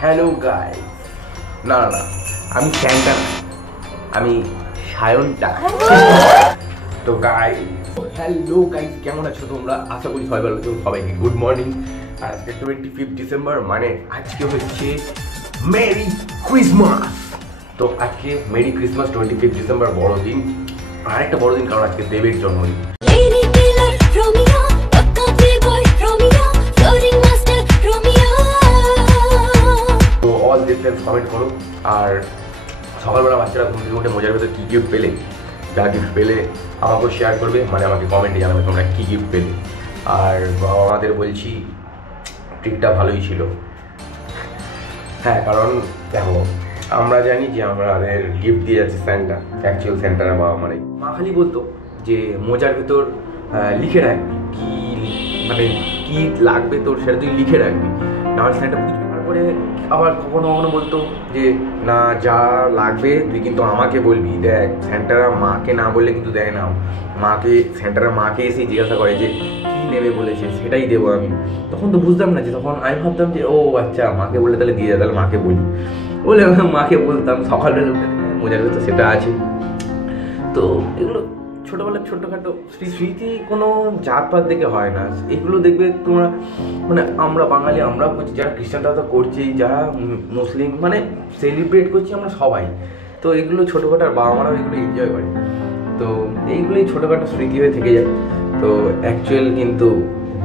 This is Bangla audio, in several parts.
হ্যালো গাইস, না না না, আমি স্যান্টা না, আমি সায়নটা। তো গাইস, হ্যালো গাইস, কেমন আছো তোমরা? আশা করি সবাই ভালো আছো। সবাইকে গুড মর্নিং। আজকে 25 ডিসেম্বর, মানে আজকে হচ্ছে মেরি ক্রিসমাস। তো আজকে মেরি ক্রিসমাস, 25 ডিসেম্বর বড়দিন। আরেকটা বড়দিন, কারণ আজকে দেবের জন্মদিন। তো অল দিস ফ্রেন্ডস কমেন্ট করো। আর সকালবেলা বাচ্চারা ঘুম থেকে উঠে মজার ভেতর কী গিফট পেলে, যা গিফট পেলে আমাকেও শেয়ার করবে, মানে আমাকে কমেন্টে জানাবে তোমরা কী গিফট পেলে। আর বাবা মাদের বলছি ট্রিটটা ভালোই ছিল। হ্যাঁ, কারণ দেখো, আমরা জানি যে আমাদের গিফট দিয়ে যাচ্ছে স্যান্টা, অ্যাকচুয়াল স্যান্টারা বাবা মারাই। মা খালি বলতো যে মোজার ভেতর লিখে রাখবি কি, মানে কি লাগবে তোর সেটা তুই লিখে রাখবি, নাহলে স্যান্টা বুঝবি। তারপরে আবার কখনো কখনো বলতো যে না, যা লাগবে তুই কিন্তু আমাকে বলবি। দেখ, স্যান্টারা মাকে না বললে কিন্তু দেয় না। স্যান্টারা মাকে এসে জিজ্ঞাসা করে যে কী নেবে বলেছে, সেটাই দেবো আমি। তখন তো বুঝতাম না, যে তখন আমি ভাবতাম যে ও আচ্ছা, মাকে বললে তাহলে দিয়ে যায়, তাহলে মাকে বলি বলে মাকে বলতাম। সকালবেলা উঠে মজার ভেতর সেটা আছে। তো এগুলো ছোটোবেলার ছোটোখাটো স্মৃতি, কোনো জাতপাত দেখে হয় না। এগুলো দেখবে তোমরা, মানে আমরা বাঙালি, আমরাও করছি, যারা খ্রিস্টানরা তো করছি, যারা মুসলিম মানে সেলিব্রেট করছি আমরা সবাই। তো এগুলো ছোটোখাটো, আর বাবা মারাও এগুলো এনজয় করে। তো এইগুলোই ছোটোখাটো স্মৃতি হয়ে থেকে যায়। তো অ্যাকচুয়াল কিন্তু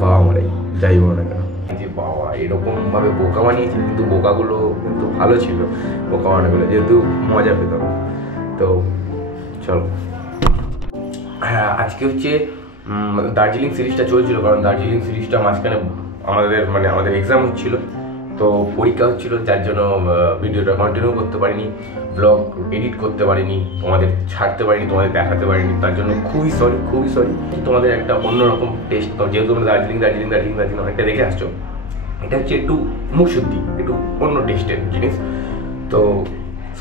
বাবা মারাই, যাই বলো না কেন, যে বাবা এরকমভাবে বোকা বানিয়েছে, কিন্তু বোকাগুলো কিন্তু ভালো ছিল, বোকা বানাগুলো, যেহেতু মজা পেতাম। তো চলো, হ্যাঁ, আজকে হচ্ছে দার্জিলিং সিরিজটা চলছিল, কারণ দার্জিলিং সিরিজটা মাঝখানে আমাদের এক্সাম হচ্ছিলো, তো পরীক্ষা হচ্ছিলো, যার জন্য ভিডিওটা কন্টিনিউ করতে পারিনি, ব্লগ এডিট করতে পারিনি, তোমাদের ছাড়তে পারিনি, তোমাদের দেখাতে পারিনি। তার জন্য খুবই সরি। তোমাদের একটা অন্যরকম টেস্ট, যেহেতু তোমরা দার্জিলিং অনেকটা দেখে আসছো, এটা হচ্ছে একটু মুখশুদ্ধি, একটু অন্য টেস্টের জিনিস। তো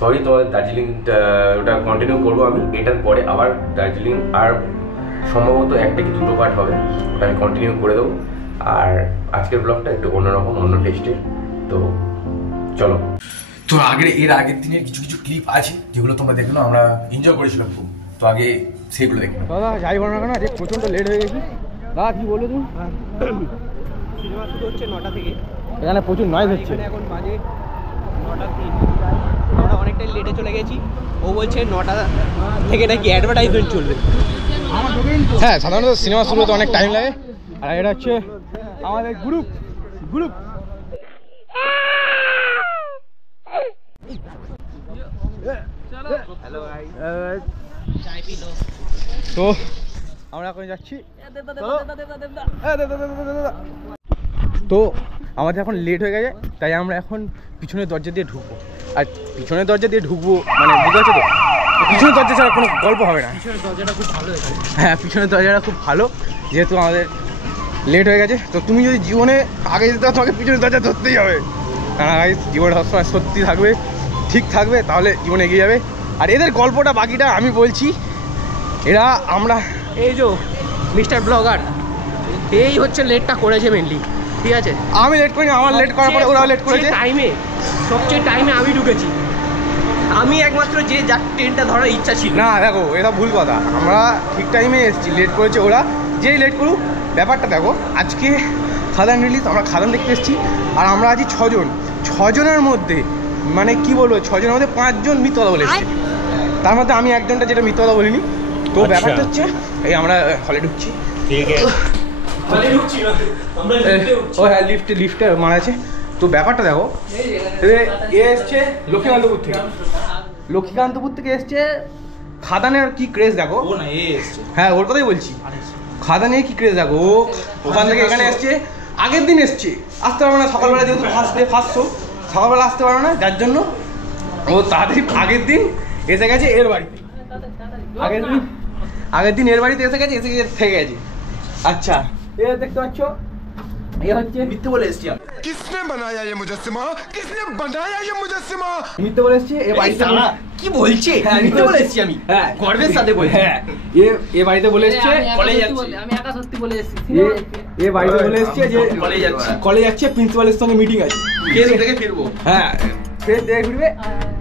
সরি, তোমাদের দার্জিলিংটা ওটা কন্টিনিউ করবো আমি। এটার পরে আবার দার্জিলিং আর সম্ভবত একটা কি দুটো পার্ট হবে, ওটা আমি কন্টিনিউ করে দেবো। আর আজকের ব্লগটা একটু অন্যরকম, অন্য টেস্টের। তো চলো। তো এর আগের দিনের কিছু ক্লিপ আছে, যেগুলো তোমরা দেখো, আমরা এনজয় করেছিলাম খুব। তো আগে সেগুলো দেখো। দাদা যাই বলো না, যে প্রচণ্ড লেট হয়ে গেছি। দাদা কি বলো তুমি? সিনেমা শুরু হচ্ছে 9টা থেকে, এখানে প্রচুর নয়েজ হচ্ছে। এখন বাজে 9:03। আমরা অনেকটাই লেটে চলে গেছি। ও বলছে 9টা থেকে নাকি অ্যাডভার্টাইজমেন্ট চলবে। হ্যাঁ, সাধারণত সিনেমা শুরু হতে অনেক টাইম লাগে। আর এটা হচ্ছে আমাদের গ্রুপ। হ্যালো গাইস, তো আমরা এখন যাচ্ছি। তো আমাদের এখন লেট হয়ে গেছে, তাই আমরা এখন পিছনের দরজা দিয়ে ঢুকবো। আর পিছনের দরজা দিয়ে ঢুকবো মানে বুঝতে পারছো তো, পিছনের দরজা ছাড়া কোনো গল্প হবে না। পিছনের দরজাটা খুব ভালো। হ্যাঁ, পিছনের দরজাটা খুব ভালো, যেহেতু আমাদের লেট হয়ে গেছে। তো তুমি যদি জীবনে আগে যেতে তোমাকে পিছনের দরজা ধরতেই হবে। জীবনে সবসময় সত্যি থাকবে, ঠিক থাকবে, তাহলে জীবনে এগিয়ে যাবে। আর এদের গল্পটা বাকিটা আমি বলছি। আমরা এই যে মিস্টার ব্লগার, এই হচ্ছে লেটটা করেছে মেনলি, ঠিক আছে? আমি লেট করিনি, আমার লেট করার পরে ওরাও লেট করেছে। সবচেয়ে টাইমে আমি ঢুকেছি। আমি একমাত্র যার ট্রেনটা ধরার ইচ্ছা ছিল না। দেখো, এটা ভুল কথা, আমরা ঠিক টাইমে এসেছি, লেট করেছে ওরা। যেই লেট করুক, ব্যাপারটা দেখো, আজকে খাদান রিলিজ, আমরা খাদান দেখতে এসেছি। আর আমরা আছি 6 জন। 6 জনের মধ্যে মানে কি বলবো, 6 জনের মধ্যে 5 জন মিথ্যা কথা বলে এসেছি। তার মধ্যে আমি একজনটা যেটা মিথ্যা কথা বলিনি। তো ব্যাপারটা হচ্ছে এই, আমরা হলে ঢুকছি। ও হ্যাঁ, লিফটে মারা আছে। তো ব্যাপারটা দেখো, এ এসছে লক্ষ্মীকান্তপুর থেকে এসছে। খাদানের কি ক্রেজ দেখো। হ্যাঁ, ওর কথাই বলছি। খাদানের কি ক্রেজ দেখো, ও ওখান থেকে এখানে এসছে। আগের দিন এসছে, আসতে পারবে না সকালবেলা, যেহেতু ফার্স্ট শো, সকালবেলা আসতে পারবে না, যার জন্য ও তাড়াতাড়ি আগের দিন এসে গেছে এর বাড়িতে। আগের দিন এর বাড়িতে এসে গেছে, থেকে গেছে। আচ্ছা, এ দেখতে পাচ্ছ, এ হচ্ছে মিথ্যে বলে এসছি। किसने बनाया ये मुजस्सिमा? किसने बनाया ये मुजस्सिमा? মিথ্যে বলে এসছি। এ বাড়িতে কি বলছে? মিথ্যে বলে এসছি আমি। হ্যাঁ, গর্বের সাথে বলছি। হ্যাঁ, এ বাড়িতে বলে এসছে। কলেজ যাচ্ছি, আমি একা সত্যি বলে এসেছি। এ বাড়িতে বলে এসছে যে কলেজ যাচ্ছে, প্রিন্সিপালের সঙ্গে মিটিং আছে, কেস থেকে ফিরবো। হ্যাঁ ফেস দেখে ফিরবে।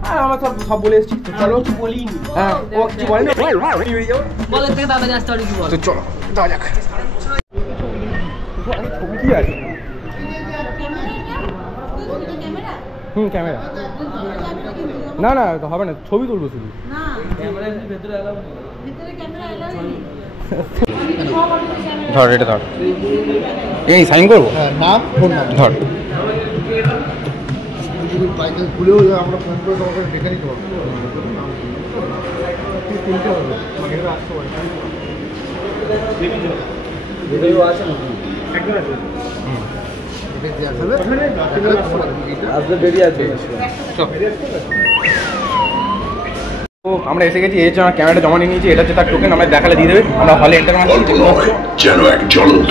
আর আমরা সব বলে এসছি, চলো বলিনি। হ্যাঁ ও কিছু বলেনি, কলেজ থেকে তাড়াতাড়ি আসতে পারি কি বল? তো চলো যাওয়া যাক। কি আছে? ক্যামেরা না না হবে না, ছবি তুলবো শুধু। ধর এটা ধর, এই সাইন করবো, নাম ফোন নাম্বার ধর। যদি বাইকেল খুলেও আমরা ফোন করে তোমাকে দেখে নিতে পারবো। তো আমরা এসে গেছি, এই হচ্ছে আমার ক্যামেরাটা জমা নিয়ে নিয়েছি, এটা হচ্ছে তার টোকেন, আমরা দেখালে দিয়ে দেবে। আমরা হলে এন্টার মারছি, যেন এক জ্বলন্ত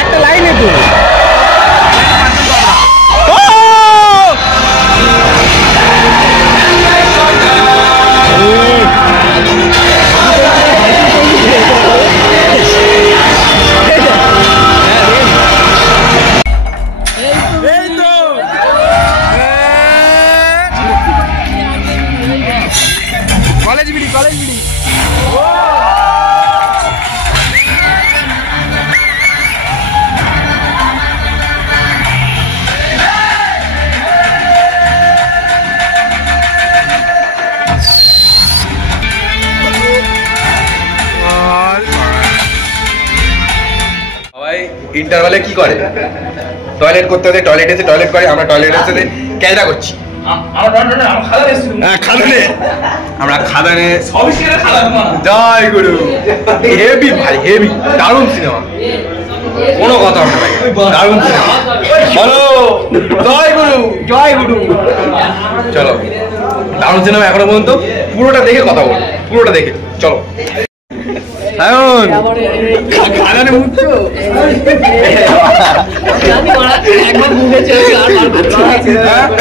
একটা লাইনে তো কলেজ বিড়ি, কলেজ বিড়ি। সবাই ইন্টারভালে কি করে? টয়লেট করতে হতে টয়লেট এসে টয়লেট করে, আমরা টয়লেট এসে ক্যামেরা করছি। আমরা খাদানে জয় গুরু, হেভি ভাই হেভি, দারুণ সিনেমা, কোনো কথা হবে না ভাই, দারুণ সিনেমা। বলো জয় গুরু, জয় গুরু। চলো দারুণ সিনেমা, এখনো পর্যন্ত পুরোটা দেখে কথা বল, পুরোটা দেখে চলো। সায়ন খাদানে মুখছো,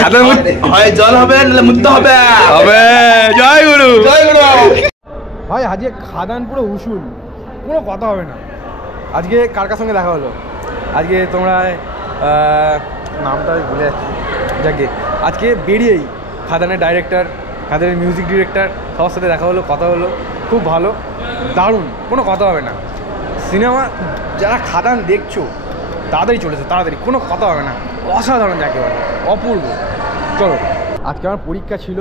খাদানে হয় জল হবে নাহলে মুক্ত হবে, হবে। জয় গুরু, জয় গুরু। ভাই আজকে খাদান পুরো উসুল, কোনো কথা হবে না। আজকে কার কার সঙ্গে দেখা হলো? আজকে তোমরা নামটা আমি ভুলে যাচ্ছি, যাকে আজকে বেরিয়েই খাদানের ডাইরেক্টর, খাদানের মিউজিক ডিরেক্টর সবার সাথে দেখা হলো, কথা হলো, খুব ভালো, দারুণ, কোনো কথা হবে না। সিনেমা যারা খাদান দেখছো তাড়াতাড়ি চলেছে, তাড়াতাড়ি, কোনো কথা হবে না, অসাধারণ যাকে বলে, অপূর্ব। চলো, আজকে আমার পরীক্ষা ছিল,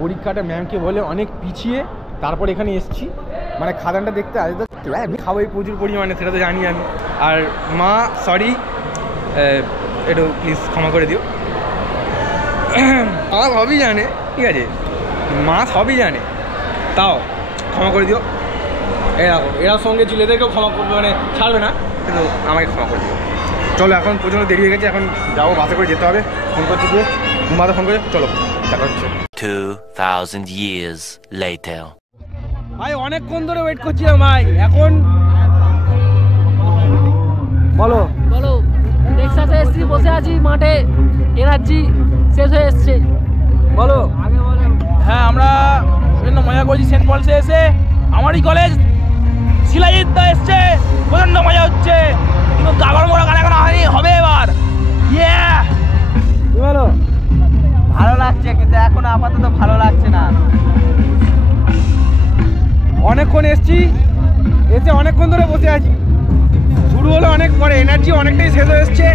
পরীক্ষাটা ম্যামকে বলে অনেক পিছিয়ে তারপর এখানে এসেছি, মানে খাদানটা দেখতে। আজ তো খাওয়াই প্রচুর পরিমাণে, সেটা তো জানি আমি। আর মা সরি, একটু প্লিজ ক্ষমা করে দিও। মা সবই জানে, ঠিক আছে, মা সবই জানে, তাও ক্ষমা করে দিও। এরকম এরা সঙ্গে ছিল, এদেরকেও ক্ষমা করবে, মানে ছাড়বে না, কিন্তু আমাকে ক্ষমা করে দিও। চলো, এখন প্রচণ্ড দেরি হয়ে গেছে, এখন যাবো, বাসে করে যেতে হবে। ফোন করছি তুই, মাথা ফোন করে, চলো দেখা হচ্ছে। 2000 years later. ভাই অনেকক্ষণ ধরে ওয়েট করছিলাম ভাই, এখন বলো। বলো, টেক্সাসে এসছি, বসে আছি মাঠে, এনার্জি শেষ হয়ে এসছে। বলো। হ্যাঁ, আমরা বিভিন্ন মজা করছি সেন্ট পলসে এসে। আমারই কলেজ শিলাজিৎ এসছে, প্রচণ্ড মজা হচ্ছে, কিন্তু গাবার মোড়া গান এখন হয়নি, হবে এবার। ইয়ে বলো। ভালো লাগছে, কিন্তু এখন আপাতত ভালো লাগছে না। অনেকক্ষণ এসছি, এসে অনেকক্ষণ ধরে বসে আছি, শুরু হলো অনেক পরে, এনার্জি অনেকটাই শেষ হয়ে এসছে,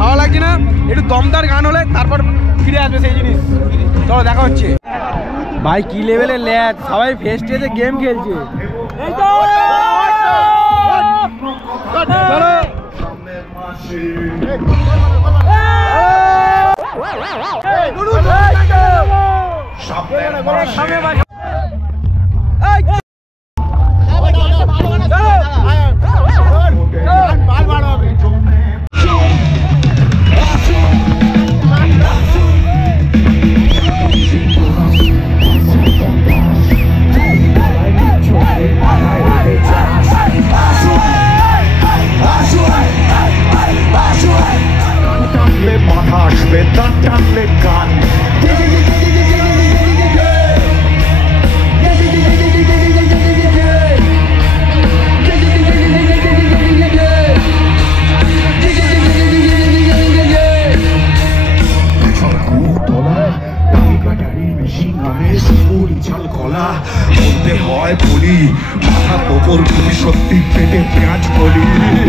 ভালো লাগছে না। একটু দমদার গান হলে তারপর ফিরে আসবে সেই জিনিস। চলো দেখা হচ্ছে। ভাই কি লেভেলের ল্যাগ, সবাই ফেস স্টেজে গেম খেলছে। তোর সত্যি পেটে পেঁয়াজ করি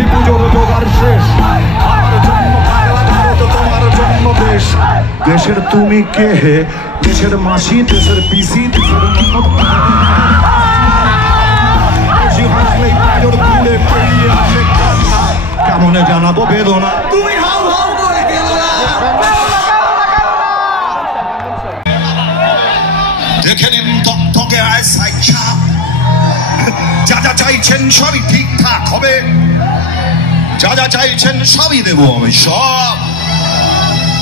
পুজোর জোগাড় শেষ আমার জন্ম বাংলা ভারত তোমার জন্ম দেশ দেশের তুমি কে হে দেশের মাসি দেশের পিসি দেশের হাসলেই পুজোর ফুলে পেরিয়ে আসে কান্না কেমনে জানাবো বেদনা তুমি হাউ হাউ করে দেখে নিন তকতকে আইসাই ছাপ যা যা চাইছেন সবই ঠিকঠাক হবে যা যা চাইছেন সবই দেব আমি সব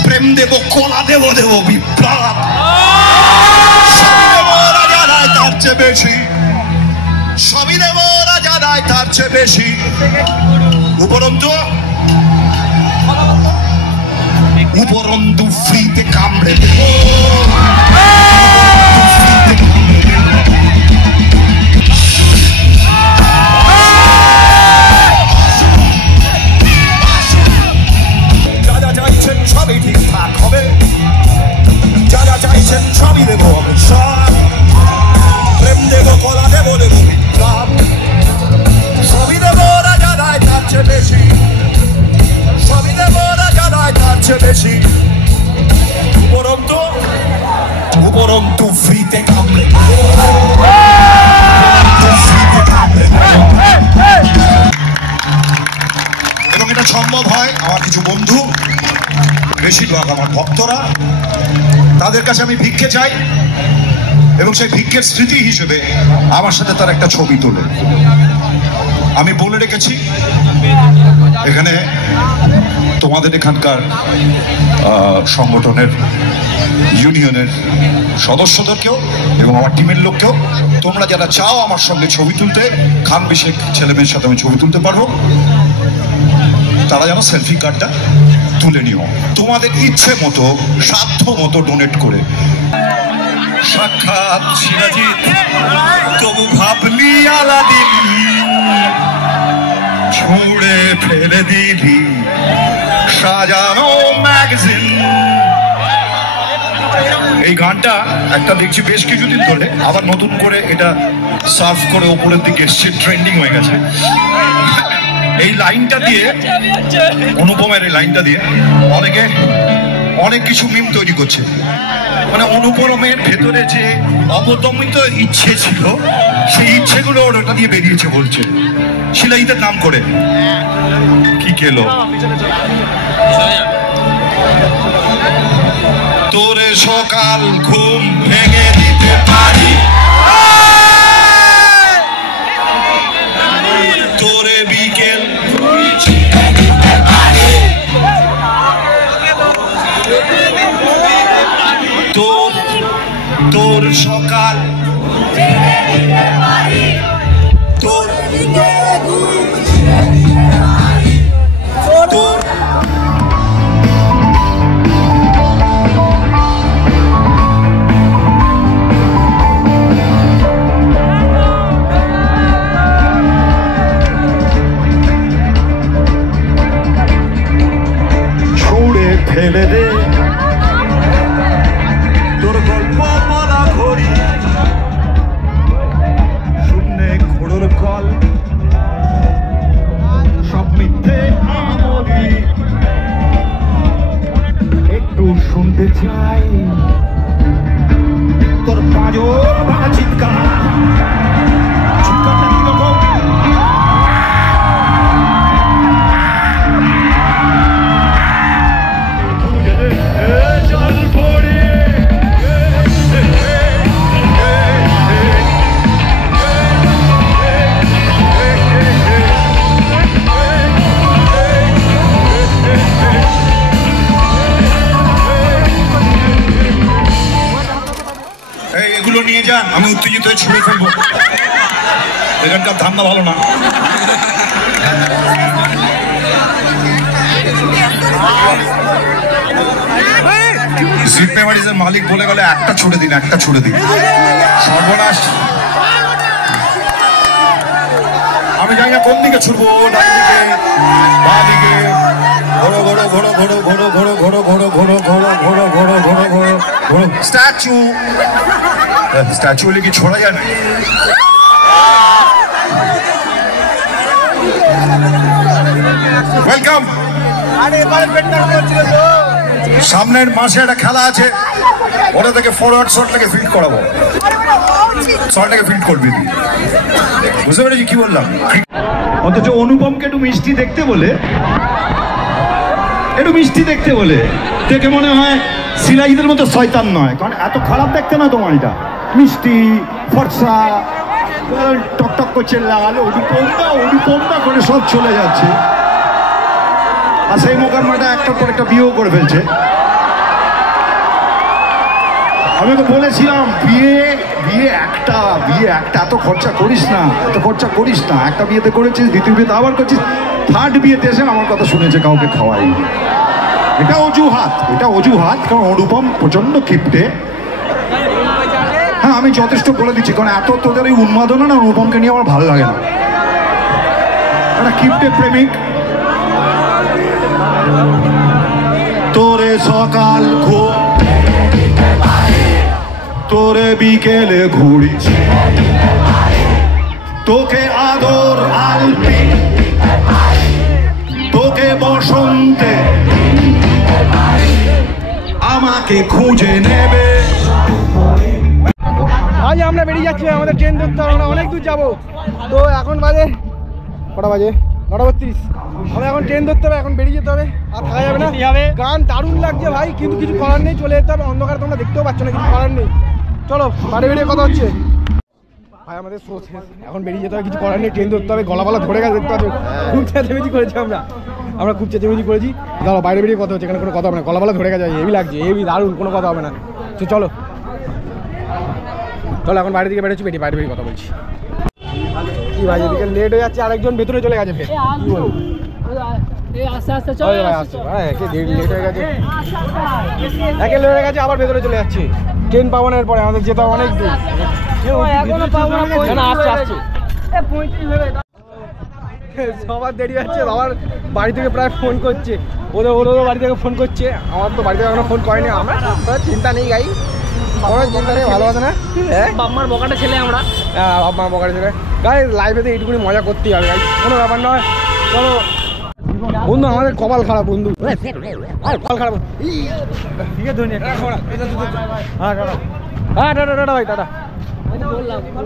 প্রেম দেব কলা দেব দেব বিপ্লব সবই দেব রাজা রায় তার চেয়ে বেশি সবই দেব রাজা রায় তার চেয়ে বেশি উপরন্তু ফ্রিতে কামড়ে দেব সবই ঠিকঠাক হবে যা যা চাইছেন সবই দেবো আমি সব প্রেম দেবো কলা দেবো দেবো বিপ্লব সবই দেবো রাজা রায় তার চেয়ে বেশি সবই দেবো রাজা রায় তার চেয়ে বেশি উপরন্তু ফ্রিতে কামড়ে এবং এটা সম্ভব হয় আমার কিছু বন্ধু বেশিরভাগ আমার ভক্তরা তাদের কাছে আমি ভিক্ষে চাই এবং সেই ভিক্ষের স্মৃতি হিসেবে আমার সাথে তার একটা ছবি তোলে আমি বলে রেখেছি এখানে তোমাদের এখানকার সংগঠনের ইউনিয়নের সদস্যদেরকেও এবং আমার টিমের লোককেও তোমরা যারা চাও আমার সঙ্গে ছবি তুলতে খান বিশেক ছেলেমেয়ের সাথে আমি ছবি তুলতে পারবো তারা যেন সেলফি কার্ডটা তুলে নিও তোমাদের ইচ্ছে মতো সাধ্য মতো ডোনেট করে সাক্ষাৎ শিলাজিৎ তবু ভাবলি আলাদিন ছুঁড়ে ফেলে দিলি সাজানো ম্যাগাজিন এই গানটা একটা দেখছি বেশ কিছুদিন ধরে আবার নতুন করে এটা সার্ভ করে ওপরের দিকে এসছে ট্রেন্ডিং হয়ে গেছে এই লাইনটা দিয়ে অনুপমের এই লাইনটা দিয়ে অনেকে অনেক কিছু মিম তৈরি করছে মানে অনুপমের ভেতরে যে অবদমিত ইচ্ছে ছিল সেই ইচ্ছেগুলো ওটা দিয়ে বেরিয়েছে বলছে শিলাজিতের নাম করে কি কেলো তোরে সকাল ঘুম ভেঙে দিতে পারি তোরে বিকেল তোর সকাল তোর তোর ছুঁড়ে ফেলে দে তোর গল্প বলা ঘড়ি শূন্যে ঘোড়োর কল সব মিথ্যে আমরি একটু শুনতে চাই তোর পাজর ভাঙা চিৎকার চিৎকারটা কিরকম জল পড়ে এগুলো নিয়ে যা আমি উত্তেজিত হয়ে ছুঁড়ে ফেলবো এখানকার ধান্দা ভালো না জিপ মেমারিজের মালিক বলে গেলে একটা ছুড়ে দিন সর্বনাশ আমি জানি না কোন দিকে ছুটবো ডান দিকে বাঁ দিকে ঘোড়ো ঘোড়ো ঘোড়ো ঘোড়ো ঘোড়ো ঘোড়ো ঘোড়ো ঘোড়ো ঘোড়ো ঘোড়ো ঘোড়ো ঘোড়ো ঘোড়ো ঘোড়ো ঘোড়ো স্ট্যাচু হলে কি ছোড়া যায় না সিয়াম, সামনের মাসে একটা খেলা আছে, ওটা থেকে ফরওয়ার্ড শটটাকে ফিল্ড করাবো, শটটাকে ফিল্ড করবি, বুঝতে পেরেছি কি বললাম? অথচ অনুপমকে একটু মিষ্টি দেখতে বলে, দেখে মনে হয় সিরাজদের মতো শয়তান নয়, কারণ এত খারাপ দেখতে না তোমার, এটা মিষ্টি ফর্সা টকটক করছে লাল, অনুপমটা করে সব চলে যাচ্ছে। আর সেই মোকারমাটা একটার পর একটা বিয়েও করে ফেলছে। আমি তো বলেছিলাম বিয়ে একটা এত খরচা করিস না, একটা বিয়েতে করেছিস, দ্বিতীয় বিয়েতে আবার করছিস, থার্ড বিয়েতে এসে আমার কথা শুনেছে কাউকে খাওয়াই। এটা অজুহাত, কারণ অনুপম প্রচন্ড ক্ষিপ্টে। হ্যাঁ, আমি যথেষ্ট বলে দিচ্ছি, কারণ এত তোদের এই উন্মাদনা না অনুপমকে নিয়ে আমার ভালো লাগে না। একটা ক্ষিপ্টে প্রেমিক। তোরে সকাল তোরে বিকেলে ঘুরি, তোকে আদর আলপি, তোকে বসন্তে আমাকে খুঁজে নেবে। আজ আমরা বেরিয়ে যাচ্ছি, আমাদের ট্রেন ধরতে হবে, আমরা অনেক দূর যাবো। তো এখন বাজে কটা বাজে? 9:32। আমরা এখন ট্রেন ধরতে হবে, এখন বেরিয়ে যেতে হবে, আর থাকা যাবে না। গান দারুণ লাগছে ভাই, কিন্তু কিছু করার নেই, চলে যেতে হবে। অন্ধকার তোমরা দেখতেও পাচ্ছ না, কিছু করার নেই। চলো বাড়ি বেরিয়ে কথা হচ্ছে ভাই, আমাদের শো শেষ, এখন বেরিয়ে যেতে হবে, কিছু করার নেই, ট্রেন ধরতে হবে। গলা ধরে গেছে, দেখতে পাচ্ছ, খুব চেঁচামেচি করেছি আমরা খুব চেঁচামেচি করেছি। দাঁড়াও, বাইরে বেরিয়ে কথা হচ্ছে, এখানে কোনো কথা হবে না, গলা ধরে গেছে, হেভি লাগছে, হেভি দারুণ, কোনো কথা হবে না। চলো এখন বাইরে দিকে বেরোচ্ছি, বাইরে বেরিয়ে কথা বলছি। কি ভাই, এদিকে লেট হয়ে যাচ্ছে, আরেকজন ভেতরে চলে গেছে, ফের কি বলবো? লেট হয়ে গেছে, আবার ভেতরে চলে যাচ্ছে। ট্রেন পাওয়ানোর পরে আমাদের যেতে অনেক দূর। সবার দেরি হচ্ছে, বাবার বাড়ি থেকে প্রায় ফোন করছে, ওদের বাড়ি থেকে ফোন করছে, আমার তো বাড়ি থেকে এখনো ফোন করেনি। আমরা চিন্তা নেই গাই, আমার চিন্তা নেই, ভালো আছে না? বাম্মার বকাটা ছেলে আমরা, হ্যাঁ বাম্মার বকাটা ছেলে। গাই লাইফেতে এইটুকুনি মজা করতেই হবে গাই, কোনো ব্যাপার নয়। চলো বন্ধু, আমাদের কপাল খারাপ বন্ধু, কপাল খারাপ। ঠিক আছে টাটা ভাই, টাটা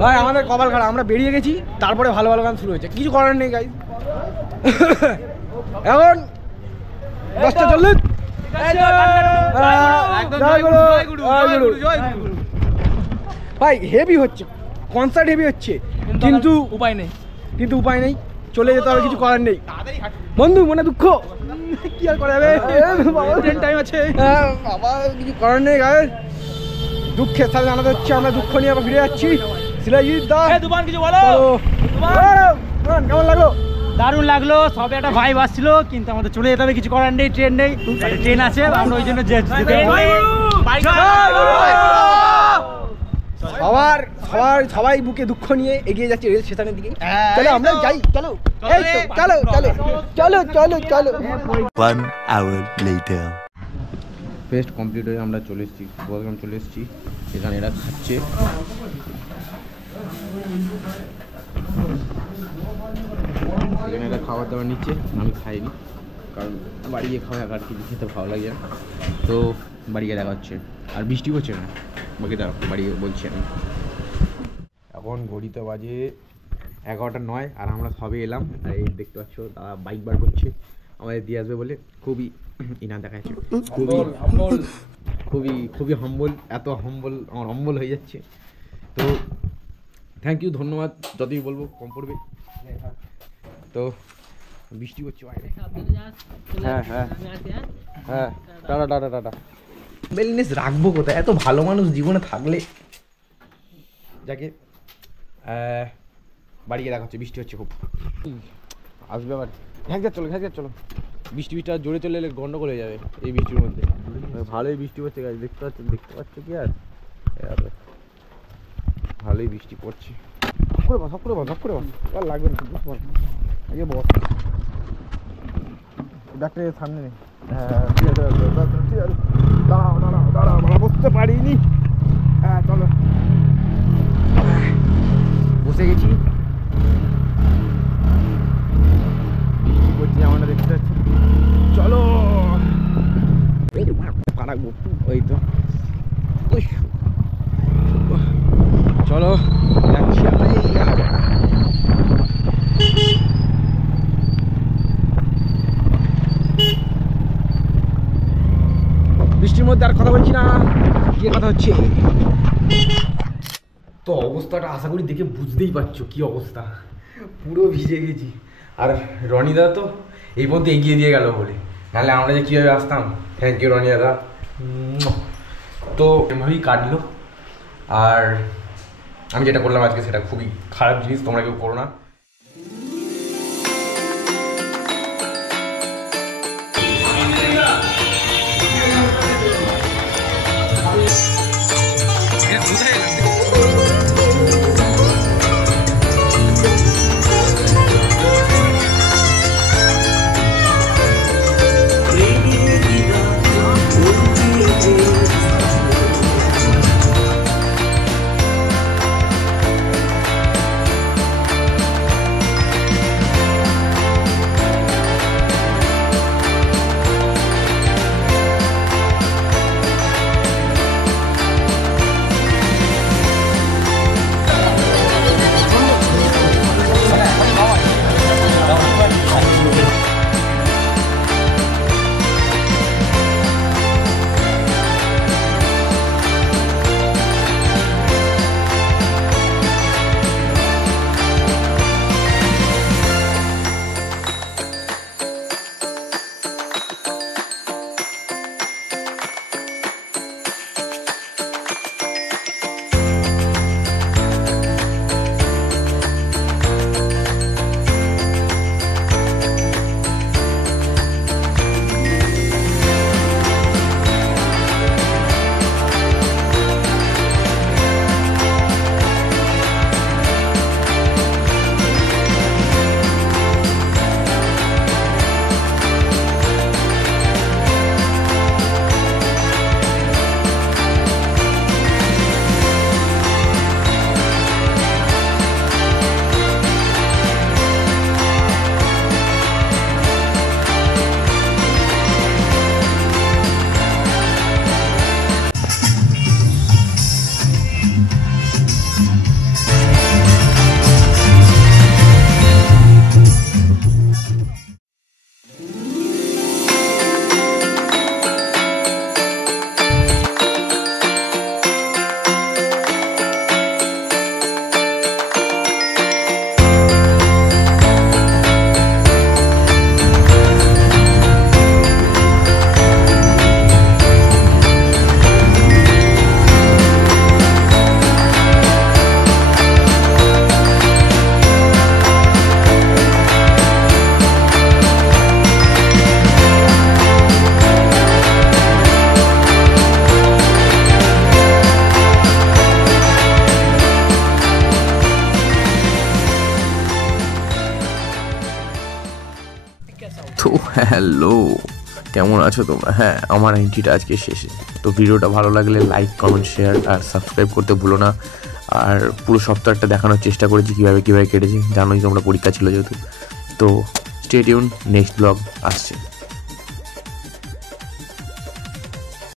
ভাই, আমাদের কপাল খারাপ, আমরা বেরিয়ে গেছি, তারপরে ভালো গান শুরু হয়েছে, কিছু করার নেই গাই। এখন 10:40। ভাই হেভি হচ্ছে, কনসার্ট হেভি হচ্ছে, কিন্তু উপায় নেই, চলে যেতে হবে, কিছু করার নেই বন্ধু, মনে দুঃখ, কি আর করা যাবে, ট্রেন টাইম আছে, বাবা কিছু করার নেই গায়ে। দুঃখের সাথে জানাতে হচ্ছে, আমরা দুঃখ নিয়ে আবার ফিরে যাচ্ছি। সিরাজিৎ দা, কিছু বলো, কেমন লাগলো? দারুণ লাগলো, সবে একটা ভাইব আসছিল, কিন্তু আমাদের চলে যেতে হবে, কিছু করার নেই, ট্রেন আছে, আমরা ওই জন্য সবাই বুকে দুঃখ নিয়ে এগিয়ে যাচ্ছে রেল স্টেশনের দিকে। চলো আমরা যাই, চলো চলো। 1 hour later. ফেস্ট কমপ্লিট হয়ে আমরা চলে এসেছি, এখানে এরা খাচ্ছে। এখানে এরা খাবার দাবার নিচ্ছে, আমি খাইনি, কারণ বাড়ি গিয়ে খাওয়া আর কিছু খেতে ভালো লাগে না, তো বাড়ি গিয়ে দেখা হচ্ছে। আর বৃষ্টি হচ্ছে না, বাকি দাঁড়াও বাড়ি বলছি আমি। এখন ঘড়িতে বাজে 11:09, আর আমরা সবে এলাম, আর এই দেখতে পাচ্ছ দাদা বাইক বার করছে, আমাদের দিয়ে আসবে বলে। খুবই ইনা দেখাচ্ছে, খুবই হাম্বল, এত হাম্বল, আমার হাম্বল হয়ে যাচ্ছে। তো থ্যাংক ইউ, ধন্যবাদ, যতই বলবো কম পড়বে। তো বৃষ্টি হচ্ছে বাইরে, হ্যাঁ টাটা। বেলিনেস রাখবো কোথায়, এত ভালো মানুষ জীবনে থাকলে। যাকে বাড়ি গিয়ে দেখা হচ্ছে, বৃষ্টি হচ্ছে খুব, আসবে আবার। ঘ্যাঁক চলো, বৃষ্টি জোরে চলে এলে গন্ডগোল হয়ে যাবে এই বৃষ্টির মধ্যে। ভালোই বৃষ্টি পড়ছে গাছ, দেখতে পাচ্ছ কি আর ভালোই বৃষ্টি পড়ছে। ধপ করে বস, আর লাগবে না, আগে বস, ডাক্তারের সামনে নেই। হ্যাঁ ঠিক আছে, দাঁড়াও, আমরা বসতে পারিনি। হ্যাঁ চলো, বসে গেছি, বৃষ্টি পড়ছে, আমরা দেখতে পাচ্ছি। মধ্যে আর কথা বলছি না, গিয়ে কথা হচ্ছে। তো অবস্থাটা আশা করি দেখে বুঝতেই পারছো কি অবস্থা, পুরো ভিজে গেছি। আর রনিদা তো এই পর্যন্ত এগিয়ে দিয়ে গেল বলে, নাহলে আমরা যে কীভাবে আসতাম। থ্যাংক ইউ রনি দাদা। তো এভাবেই কাটলো। আর আমি যেটা করলাম আজকে সেটা খুবই খারাপ জিনিস, তোমরা কেউ করো না। তো হ্যালো, কেমন আছো তোমরা? হ্যাঁ, আমার এন্ট্রিটা আজকে শেষে। তো ভিডিওটা ভালো লাগলে লাইক, কমেন্ট, শেয়ার আর সাবস্ক্রাইব করতে ভুলো না। আর পুরো সপ্তাহটা দেখানোর চেষ্টা করেছি কীভাবে কেটেছে। জানোই তোমরা, পরীক্ষা ছিল যেহেতু। তো স্টে টিউন, নেক্সট ব্লগ আসছে।